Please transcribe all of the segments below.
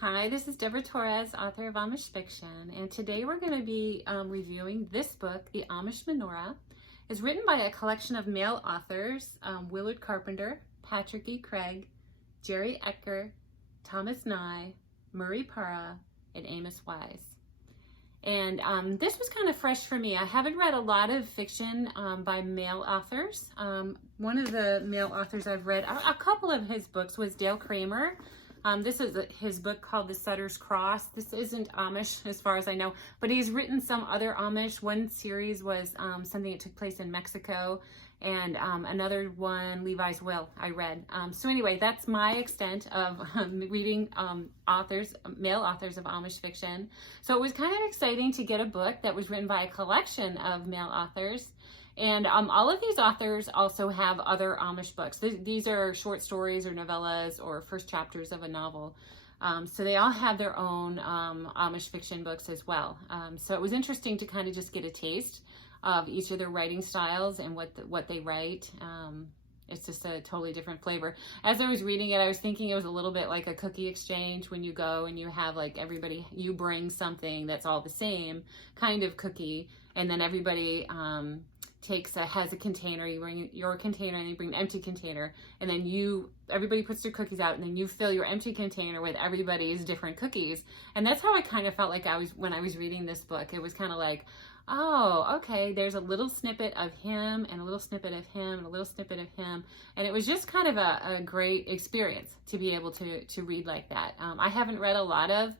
Hi, this is Deborah Torres, author of Amish fiction, and today we're going to be reviewing this book, The Amish Menorah. It's written by a collection of male authors, Willard Carpenter, Patrick E. Craig, Jerry Ecker, Thomas Nye, Murray Para, and Amos Wise. And this was kind of fresh for me. I haven't read a lot of fiction by male authors. One of the male authors I've read, a couple of his books, was Dale Kramer. This is his book called The Sutter's Cross. This isn't Amish as far as I know, but he's written some other Amish. One series was something that took place in Mexico, and another one, Levi's Will, I read. So anyway, that's my extent of reading male authors of Amish fiction. So it was kind of exciting to get a book that was written by a collection of male authors. And all of these authors also have other Amish books. These are short stories or novellas or first chapters of a novel. So they all have their own Amish fiction books as well. So it was interesting to kind of just get a taste of each of their writing styles and what they write. It's just a totally different flavor. As I was reading it, I was thinking it was a little bit like a cookie exchange when you go and you have like everybody, you bring something that's all the same kind of cookie, and then everybody has a container. You bring your container and you bring an empty container, and then everybody puts their cookies out, and then you fill your empty container with everybody's different cookies. And that's how I kind of felt like when I was reading this book. It was kind of like, oh, okay, there's a little snippet of him and a little snippet of him and a little snippet of him. And it was just kind of a great experience to be able to read like that. I haven't read a lot of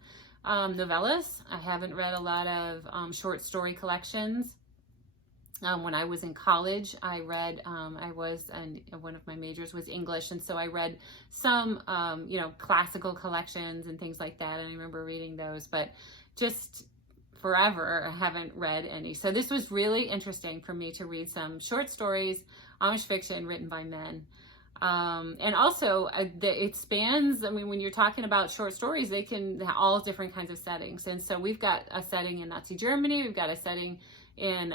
novellas. I haven't read a lot of short story collections. When I was in college, I read, one of my majors was English, and so I read some, classical collections and things like that, and I remember reading those, but just forever, I haven't read any. So this was really interesting for me to read some short stories, Amish fiction written by men. And also it spans, when you're talking about short stories, they can have all different kinds of settings. And so we've got a setting in Nazi Germany, we've got a setting in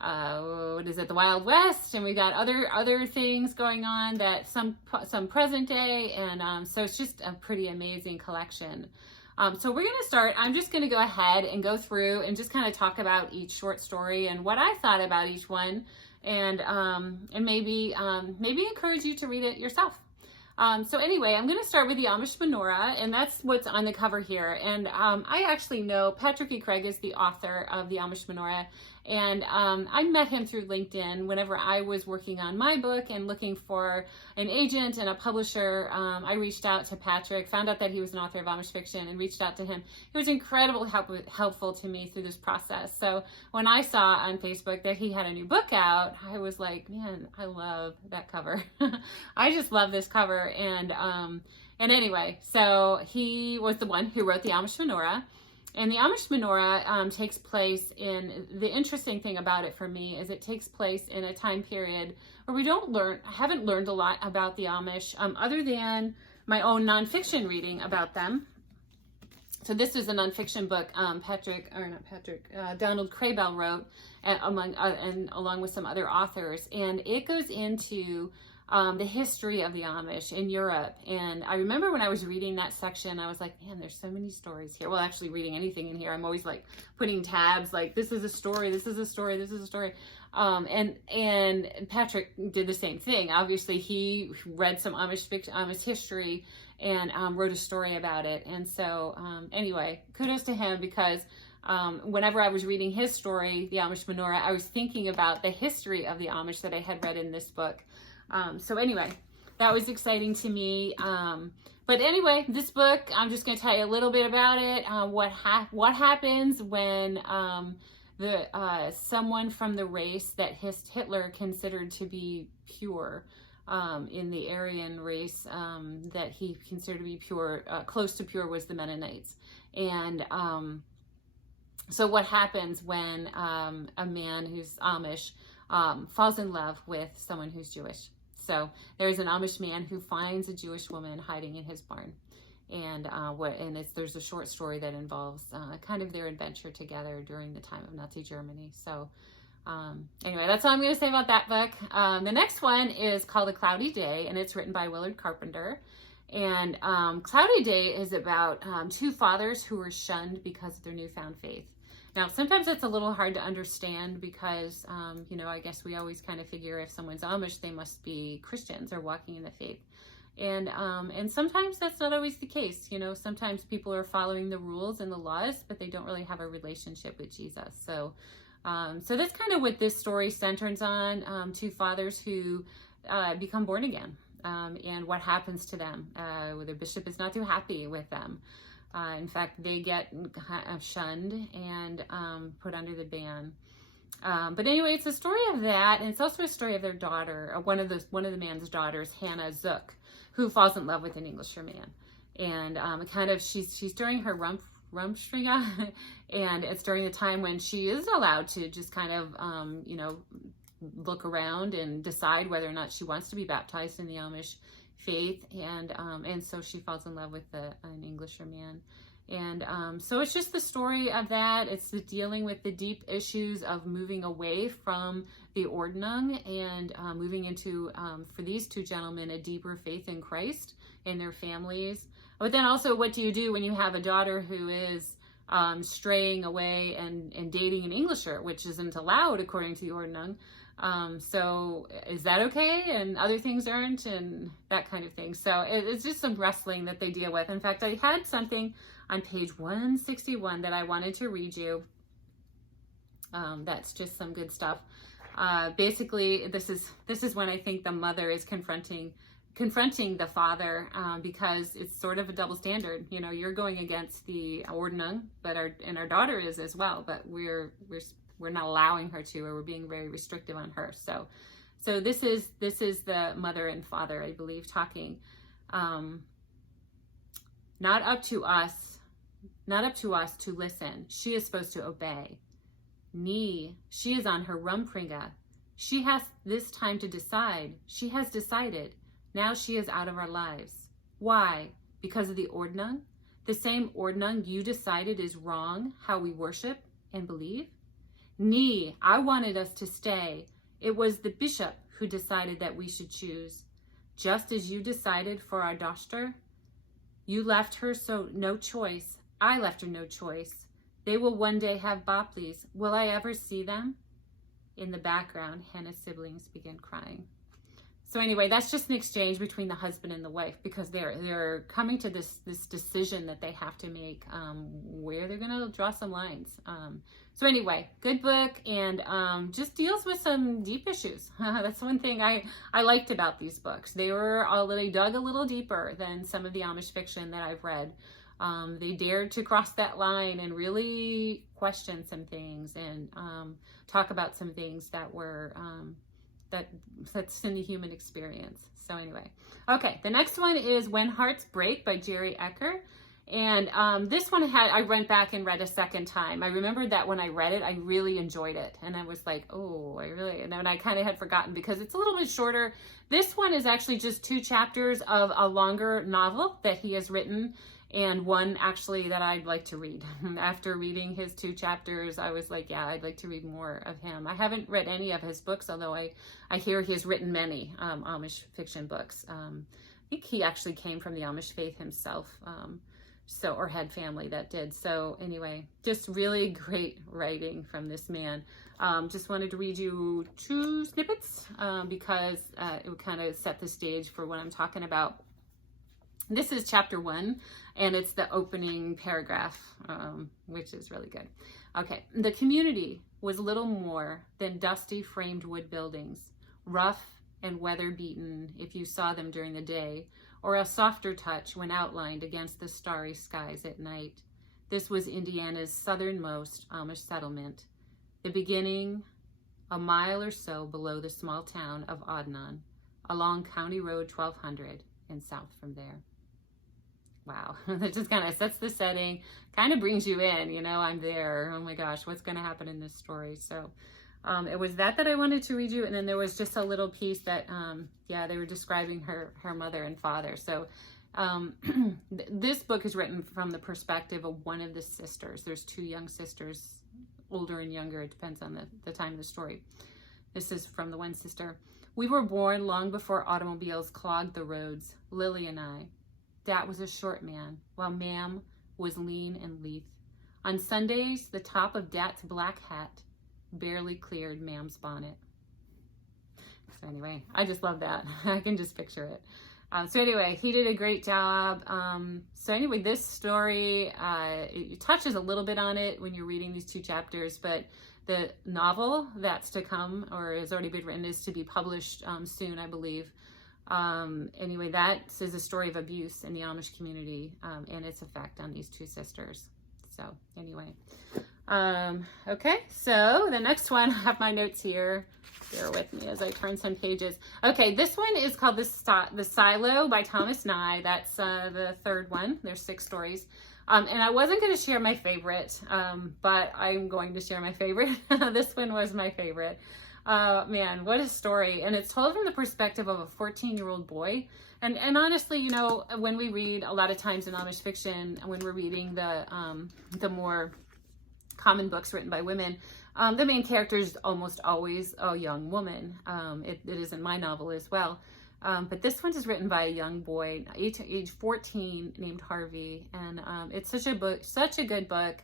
the Wild West, and we got other things going on, that some present day, and so it's just a pretty amazing collection. So we're going to start. I'm just going to go ahead and go through and just kind of talk about each short story and what I thought about each one, and maybe encourage you to read it yourself. So anyway, I'm going to start with the Amish Menorah, and that's what's on the cover here. And I actually know Patrick E. Craig is the author of the Amish Menorah, and I met him through LinkedIn whenever I was working on my book and looking for an agent and a publisher. I reached out to Patrick, found out that he was an author of Amish fiction, and reached out to him. He was incredibly helpful to me through this process. So when I saw on Facebook that he had a new book out, I was like, man, I love that cover. I just love this cover. And anyway, so he was the one who wrote the Amish Menorah. And the Amish Menorah takes place the interesting thing about it for me is it takes place in a time period where I haven't learned a lot about the Amish other than my own nonfiction reading about them. So this is a nonfiction book Donald Craybell wrote, along with some other authors, and it goes into the history of the Amish in Europe. And I remember when I was reading that section, I was like, man, there's so many stories here. Well, actually reading anything in here, I'm always like putting tabs, like this is a story, this is a story, this is a story. And Patrick did the same thing. Obviously he read some Amish history and wrote a story about it. And so anyway, kudos to him, because whenever I was reading his story, the Amish Menorah, I was thinking about the history of the Amish that I had read in this book. So anyway, that was exciting to me. But anyway, this book, I'm just going to tell you a little bit about it. What happens when someone from the race that Hitler considered to be pure, in the Aryan race, that he considered to be pure, close to pure, was the Mennonites. And so what happens when a man who's Amish falls in love with someone who's Jewish? So there's an Amish man who finds a Jewish woman hiding in his barn, and there's a short story that involves kind of their adventure together during the time of Nazi Germany. So anyway, that's all I'm going to say about that book. The next one is called A Cloudy Day, and it's written by Willard Carpenter. And Cloudy Day is about two fathers who were shunned because of their newfound faith. Now, sometimes it's a little hard to understand because, I guess we always kind of figure if someone's Amish, they must be Christians or walking in the faith. And sometimes that's not always the case. Sometimes people are following the rules and the laws, but they don't really have a relationship with Jesus. So that's kind of what this story centers on, two fathers who become born again. And what happens to them. The bishop is not too happy with them. In fact, they get shunned and put under the ban. But anyway, it's a story of that, and it's also a story of their daughter, one of the man's daughters, Hannah Zook, who falls in love with an Englisher man. And she's during her Rumspringa, and it's during the time when she is allowed to just kind of look around and decide whether or not she wants to be baptized in the Amish faith, and so she falls in love with an Englisher man, and so it's just the story of that. It's the dealing with the deep issues of moving away from the Ordnung and moving into, for these two gentlemen, a deeper faith in Christ and their families. But then also, what do you do when you have a daughter who is straying away and dating an Englisher, which isn't allowed according to the Ordnung? So is that okay? And other things aren't, and that kind of thing. So it's just some wrestling that they deal with. In fact, I had something on page 161 that I wanted to read you. That's just some good stuff. Basically, this is when I think the mother is confronting the father, because it's sort of a double standard. You're going against the Ordnung, but our daughter is as well, but we're not allowing her to, or we're being very restrictive on her. So this is the mother and father, I believe, talking. Not up to us to listen. She is supposed to obey. She is on her Rumpringa. She has this time to decide. She has decided. Now she is out of our lives. Why? Because of the Ordnung? The same Ordnung you decided is wrong, how we worship and believe? I wanted us to stay. It was the bishop who decided that we should choose. Just as you decided for our dochter, you left her so no choice. I left her no choice. They will one day have Bopleys. Will I ever see them? In the background, Hannah's siblings begin crying. So anyway, that's just an exchange between the husband and the wife, because they're coming to this decision that they have to make, where they're going to draw some lines. So anyway, good book, and just deals with some deep issues. That's one thing I liked about these books. They dug a little deeper than some of the Amish fiction that I've read. They dared to cross that line and really question some things and talk about some things that were that's in the human experience. So anyway, okay, the next one is When Hearts Break by Jerry Ecker. And this one I went back and read a second time. I remembered that when I read it, I really enjoyed it. And I was like, and then I kind of had forgotten because it's a little bit shorter. This one is actually just 2 chapters of a longer novel that he has written, and one actually that I'd like to read. After reading his 2 chapters, I was like, yeah, I'd like to read more of him. I haven't read any of his books, although I hear he has written many Amish fiction books. I think he actually came from the Amish faith himself, or had family that did. So anyway, just really great writing from this man. Just wanted to read you 2 snippets because it would kind of set the stage for what I'm talking about. This is chapter 1, and it's the opening paragraph, which is really good. Okay, the community was little more than dusty framed wood buildings, rough and weather-beaten if you saw them during the day, or a softer touch when outlined against the starry skies at night. This was Indiana's southernmost Amish settlement, the beginning a mile or so below the small town of Odnon, along County Road 1200, and south from there. Wow, that just kind of sets the setting, kind of brings you in, I'm there. Oh my gosh, what's going to happen in this story? So it was that I wanted to read you. And then there was just a little piece that, they were describing her mother and father. So this book is written from the perspective of one of the sisters. There's 2 young sisters, older and younger. It depends on the time of the story. This is from the one sister. We were born long before automobiles clogged the roads, Lily and I. Dat was a short man, while Mam was lean and lithe. On Sundays, the top of Dat's black hat barely cleared Mam's bonnet. So anyway, I just love that. I can just picture it. So anyway, he did a great job. So anyway, this story, it touches a little bit on it when you're reading these 2 chapters, but the novel that's to come, or has already been written, is to be published soon, I believe. Anyway, that is a story of abuse in the Amish community and its effect on these 2 sisters. So anyway, okay, so the next one, I have my notes here. Bear with me as I turn some pages. Okay, this one is called The Silo by Thomas Nye. That's the 3rd one. There's 6 stories. And I wasn't going to share my favorite, but I'm going to share my favorite. This one was my favorite. Man, what a story. And it's told from the perspective of a 14-year-old boy. And honestly, you know, when we read a lot of times in Amish fiction, when we're reading the more common books written by women, the main character is almost always a young woman. It is in my novel as well. But this one is written by a young boy, age 14, named Harvey. And it's such a good book.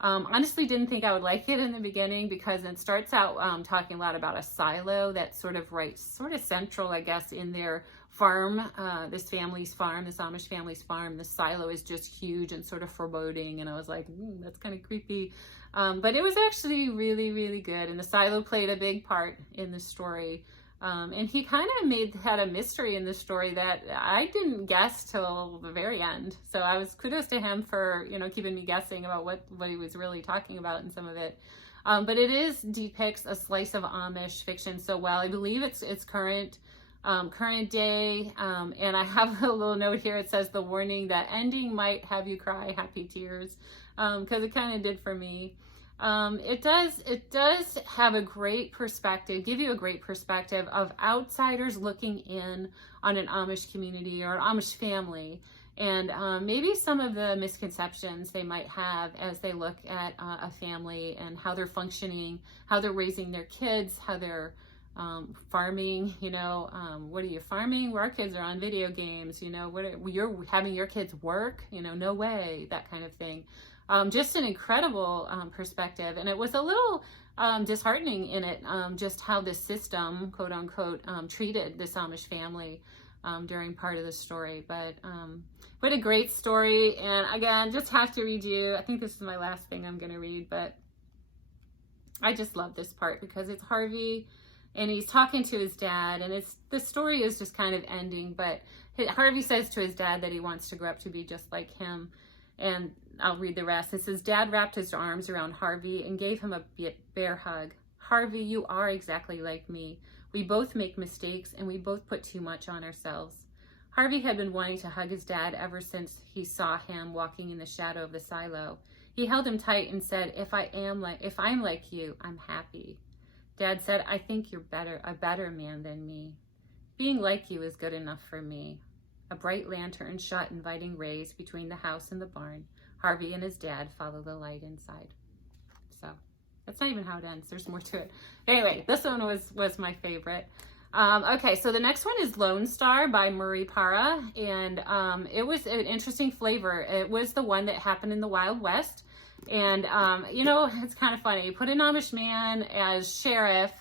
Honestly, didn't think I would like it in the beginning because it starts out talking a lot about a silo that's sort of central, I guess, in their farm, this family's farm, this Amish family's farm. The silo is just huge and sort of foreboding, and I was like, that's kind of creepy. But it was actually really, really good, and the silo played a big part in the story. And he kind of had a mystery in the story that I didn't guess till the very end. So I was kudos to him for, you know, keeping me guessing about what he was really talking about in some of it. But it depicts a slice of Amish fiction so well. I believe it's current day. And I have a little note here. It says the warning that ending might have you cry happy tears, because it kind of did for me. It does have a great perspective, give you a great perspective of outsiders looking in on an Amish community or an Amish family, and maybe some of the misconceptions they might have as they look at a family and how they're functioning, how they're raising their kids, how they're farming, you know, what are you farming? Well, our kids are on video games, you know, you're having your kids work, you know, no way, that kind of thing. Just an incredible perspective. And it was a little disheartening in it, just how the system, quote unquote, treated this Amish family during part of the story. But what a great story. And again, just have to read you. I think this is my last thing I'm going to read, but I just love this part because it's Harvey and he's talking to his dad, and the story is just kind of ending, but Harvey says to his dad that he wants to grow up to be just like him. And I'll read the rest. It says, Dad wrapped his arms around Harvey and gave him a bear hug. Harvey, you are exactly like me. We both make mistakes and we both put too much on ourselves. Harvey had been wanting to hug his dad ever since he saw him walking in the shadow of the silo. He held him tight and said, if I'm like you, I'm happy. Dad said, I think you're a better man than me. Being like you is good enough for me. A bright lantern shot inviting rays between the house and the barn. Harvey and his dad follow the light inside. So that's not even how it ends. There's more to it. Anyway, this one was my favorite. Okay, so the next one is Lone Star by Murray Para, and it was an interesting flavor. It was the one that happened in the Wild West, and you know, it's kind of funny. You put an Amish man as sheriff,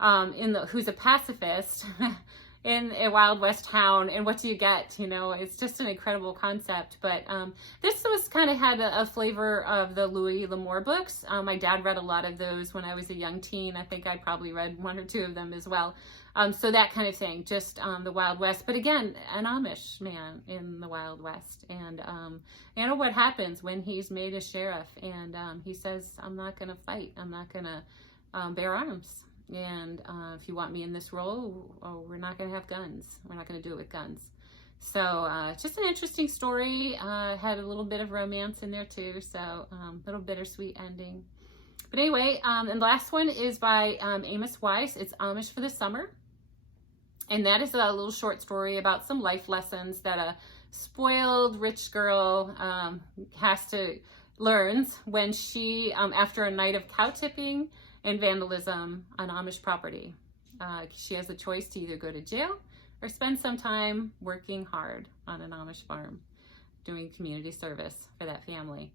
who's a pacifist. In a Wild West town, and what do you get? You know, it's just an incredible concept. But this was kind of had a flavor of the Louis L'Amour books. My dad read a lot of those when I was a young teen. I think I probably read 1 or 2 of them as well. So that kind of thing, just the Wild West. But again, an Amish man in the Wild West. And you know what happens when he's made a sheriff and he says, I'm not going to fight. I'm not going to bear arms. And if you want me in this role, we're not going to have guns. We're not going to do it with guns. So it's just an interesting story. Had a little bit of romance in there too. So a little bittersweet ending. But anyway, and the last one is by Amos Weiss. It's Amish for the Summer. And that is a little short story about some life lessons that a spoiled rich girl learns when she, after a night of cow tipping and vandalism on Amish property. She has a choice to either go to jail or spend some time working hard on an Amish farm. doing community service for that family.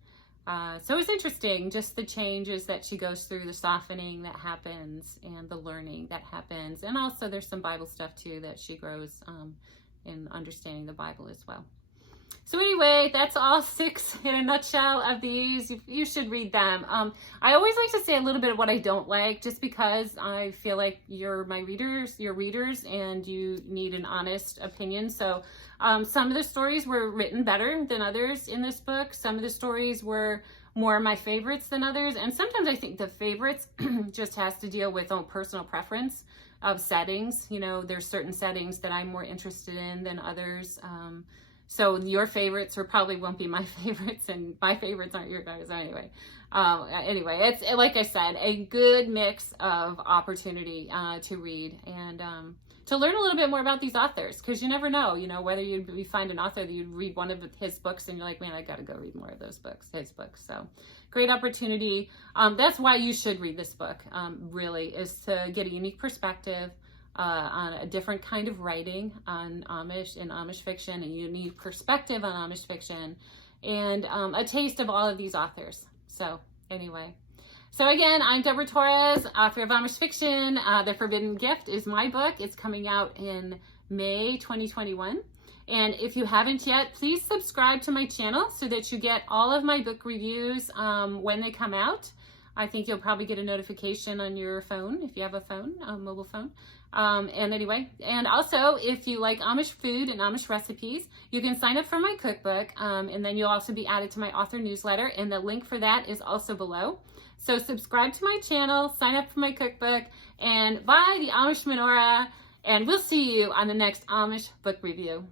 So it's interesting, just the changes that she goes through, the softening that happens, and the learning that happens. And also there's some Bible stuff too that she grows in understanding the Bible as well. So anyway, that's all 6 in a nutshell of these. You should read them. I always like to say a little bit of what I don't like, just because I feel like you're my readers, and you need an honest opinion. So some of the stories were written better than others in this book. Some of the stories were more my favorites than others. And sometimes I think the favorites just has to deal with own personal preference of settings. You know, there's certain settings that I'm more interested in than others. So your favorites probably won't be my favorites, and my favorites aren't your guys anyway. Anyway, it's, like I said, a good mix of opportunity to read and to learn a little bit more about these authors, because you never know, you know, whether you find an author that you read one of his books and you're like, man, I got to go read more of those books, his books. So great opportunity. That's why you should read this book, really, is to get a unique perspective on a different kind of writing on Amish fiction, a unique perspective on Amish fiction, and a taste of all of these authors. So anyway, so again, I'm Deborah Torres, author of Amish fiction. The Forbidden Gift is my book. It's coming out in May 2021. And if you haven't yet, please subscribe to my channel so that you get all of my book reviews when they come out. I think you'll probably get a notification on your phone if you have a phone, a mobile phone. And also, if you like Amish food and Amish recipes, you can sign up for my cookbook, and then you'll also be added to my author newsletter, and the link for that is also below. So subscribe to my channel, sign up for my cookbook, and buy the Amish Menorah, and we'll see you on the next Amish book review.